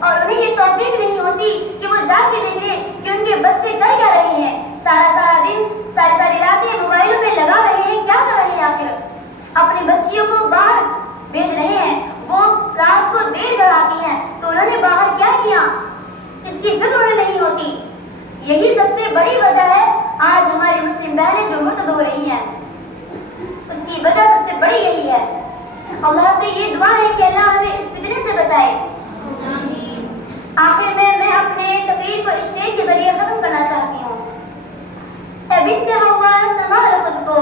اور انہیں یہ توفیق نہیں ہوتی کہ وہ جا کے دیکھیں کہ ان کے بچے کر کیا رہے ہیں. سارا دن ساری راتیں موبائلوں میں لگا رہے ہیں. کیا کر رہے ہیں آخر؟ اپنی بچیوں کو باہر بھیج رہے ہیں. وہ رات کو دیر بھر آتی ہیں تو انہوں نے باہر کیا کیا اس کی فکر انہیں نہیں ہوتی. یہی سب سے بڑی وجہ ہے آج ہماری مسلم بہنیں جو مرتد ہو رہی ہیں. اس کی وجہ سب سے بڑی یہی ہے. اللہ سے یہ دعا ہے کہ اللہ ہمیں اس فتنے سے بچائے. آخر میں اپنے تقریر کو اس شعر کے ذریعے ختم کرنا چاہتی ہوں. اے بنت ہوا سنبھال خود کو،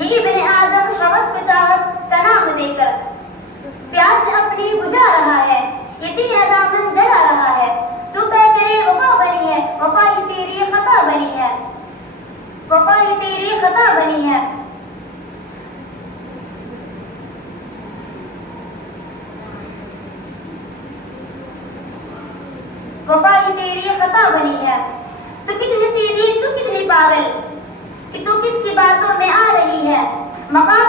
یہی بن آدم ہوس کو چاہت کا نام دے کر پیاس اپنی بجھا رہا ہے، یہ تیرا دامن جلا رہا ہے. تو پہ کرے وفا بنی ہے، وفا ہی تیری خطا بنی ہے، وفا ہی تیری خطا بنی ہے. وفا ہی تیری خطا بنی ہے. تو کتنی سیدھی تو کتنی پاگل کہ تو کس کی باتوں میں آ رہی ہے. مقام